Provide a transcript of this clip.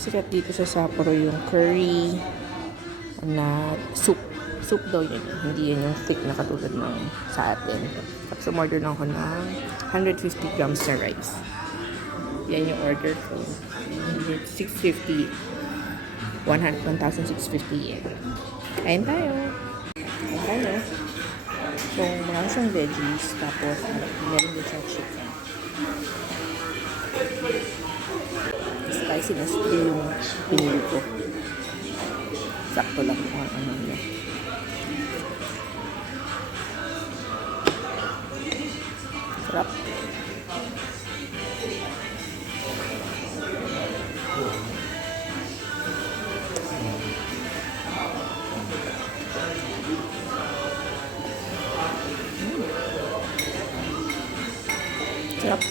sikat dito sa Sapporo yung curry na soup. Soup daw yun. Hindi yun yung thick na katulad ng sa atin. Tapos umorder lang ako ng 150 grams na rice. Yan yung order ko. 650. 1,650 yen. Kain tayo. Kain tayo. So, marami siyang veggies. Tapos, meron din siyang chicken. Spicy na still yung pinili ko. Sakto lang kung ano niya. Sarap. Sarap.